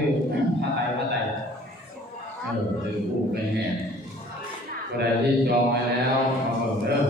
ชื่อพระไตรพระไตรเออถือผู้เป็นแห่ก็ได้ที่จองไว้แล้วมาเบิ่งเด้อ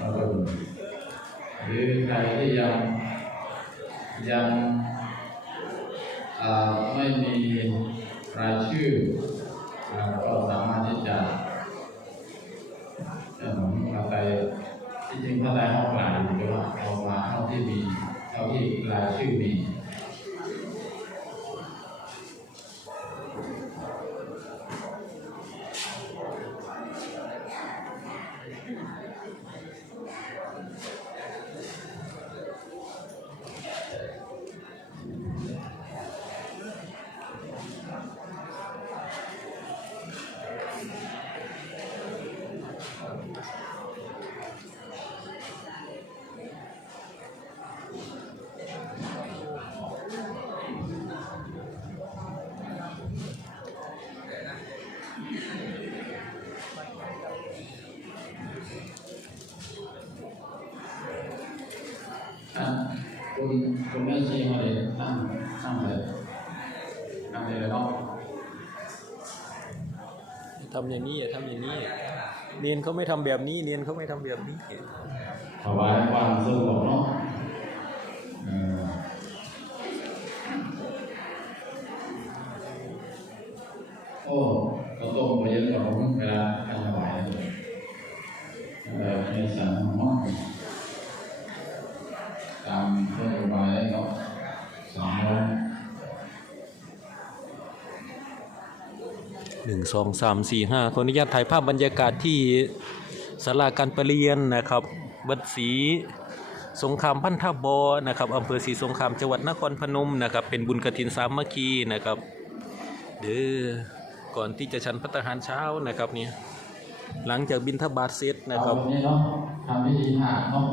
มาเบิ่งหรือใครที่ยังยังไม่มีรายชื่ออ่าก็สามารถที่จะเรื่องของพระไตที่จริงพระไตห้องกลางอยู่ด้วเอามาเท่าที่มีเท่าที่รายชื่อมี อย่างนี้อย่าทำอย่างนี้ เนียนเขาไม่ทำแบบนี้ เนียนเขาไม่ทำแบบนี้ถวายความสงบเนาะ หนึ่งสองสามสี่ห้าขออนุญาตถ่ายภาพบรรยากาศที่ศาลาการประเรียนนะครับวัดศรีสงครามพันธบอนะครับอำเภอศรีสงครามจังหวัดนครพนมนะครับ เป็นบุญกฐินสามัคคีนะครับ เด้อก่อนที่จะฉันพัตตาหารเช้านะครับเนี่ยหลังจากบินทบาทเสร็จนะครับเอาแบบนี้เนาะทำพิธีหาเนาะ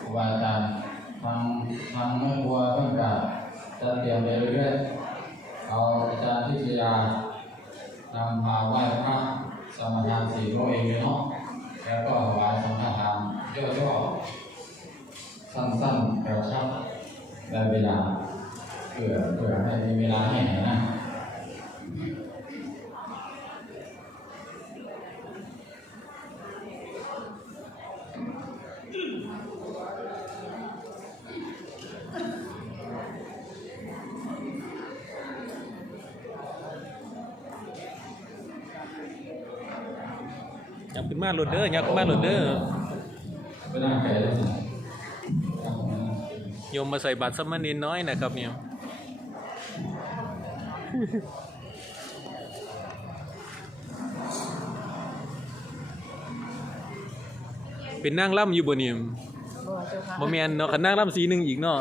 ครูบาจารย์ทางทางแม่ครัวเพิ่งกะจะเตรียมไปเรื่อยๆเอาอาจารย์ทิทยา นำพาไหว้พระสมทานสี่พระองเลยเนาะแล้วก็ถวายสังฆทานย่อๆสั้นๆกระชับได้เวลาเพื่อเพื่อให้มีเวลาให้นะ หลดเด้อยับขึ้นมาโหลดเด้อไม่น่าแก่เลยสิโยมมาใส่บาตรสามเณรน้อยนะครับเนี่ยเป็นนางล่ำอยู่บนนี่บ่เจ้าค่ะบ่แม่นเนาะคันนางล่ำสีหนึ่งอีกเนาะ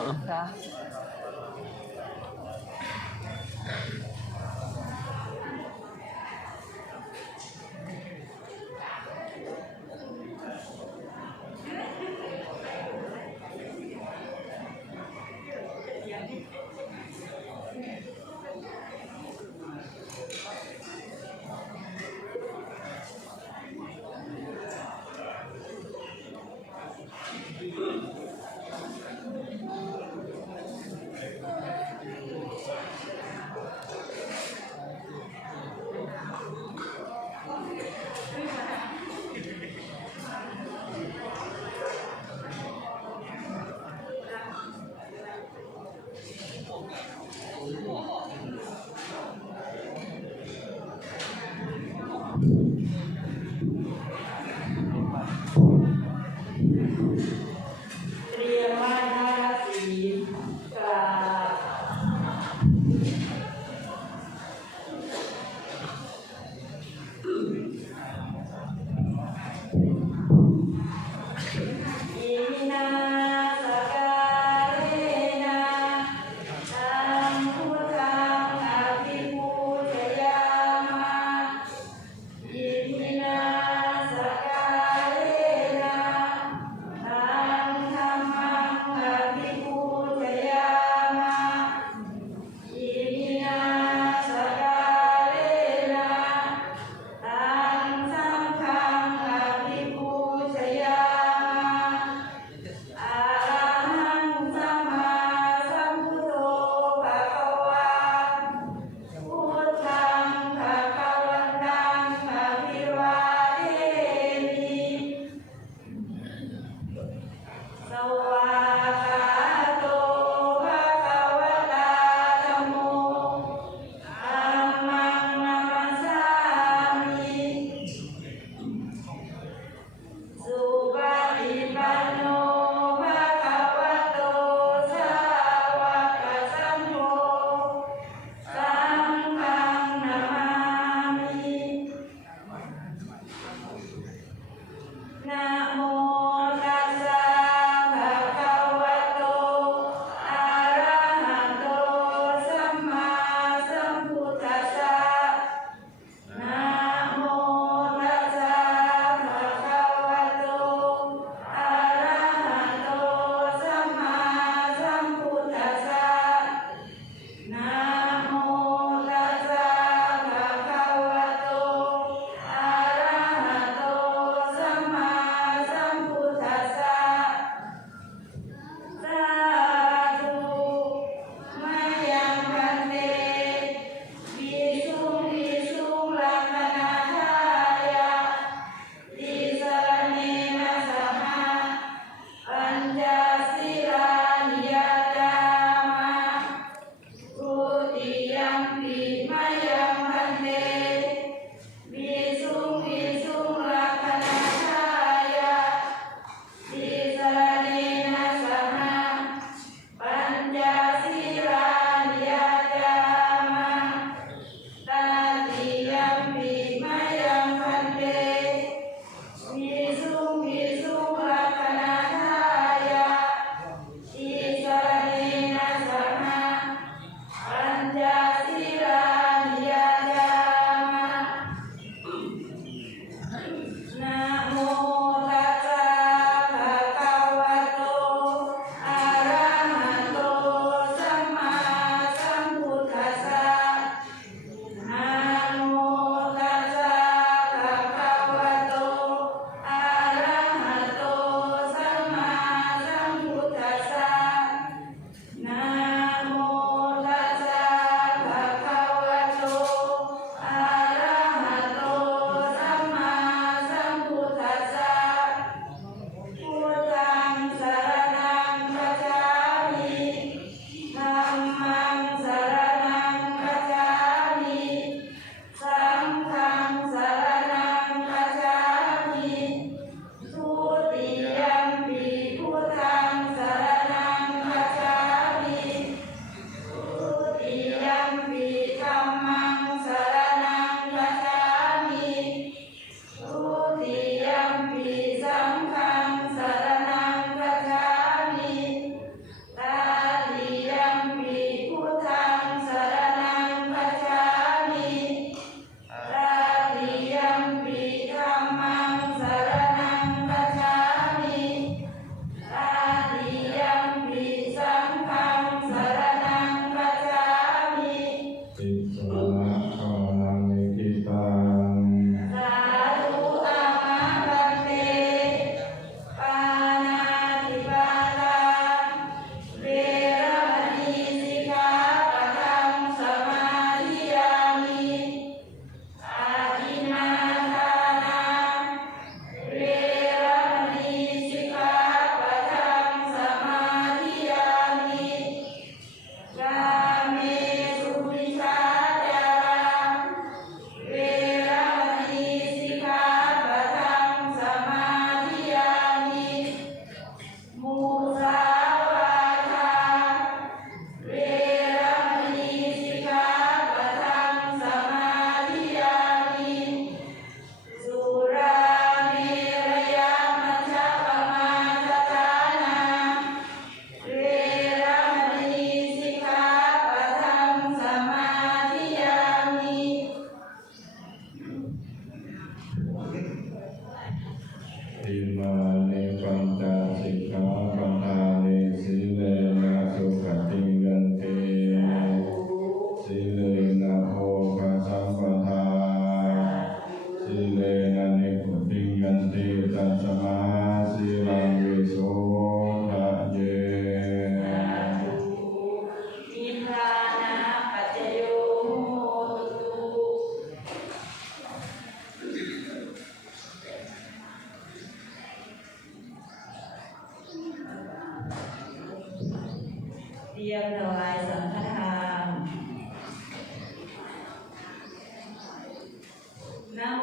นะโ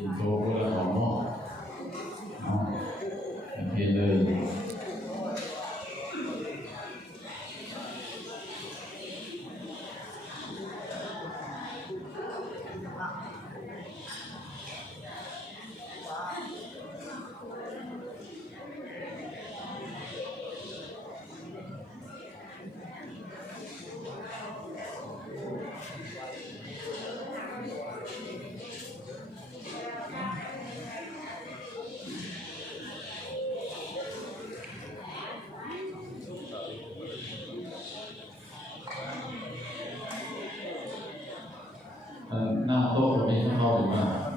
ปิ Amen.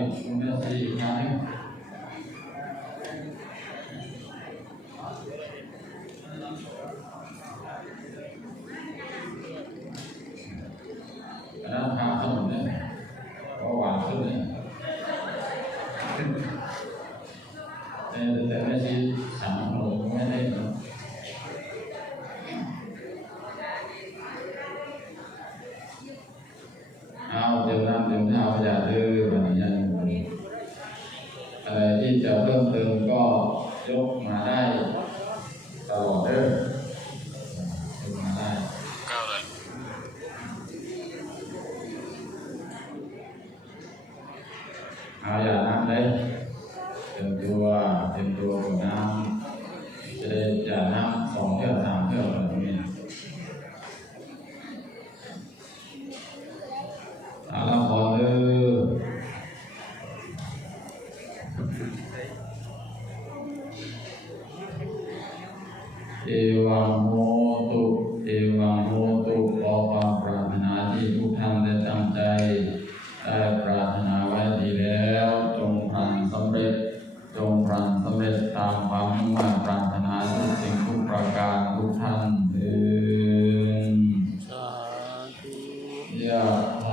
有时没有自己压力。好呀，来来 Yeah.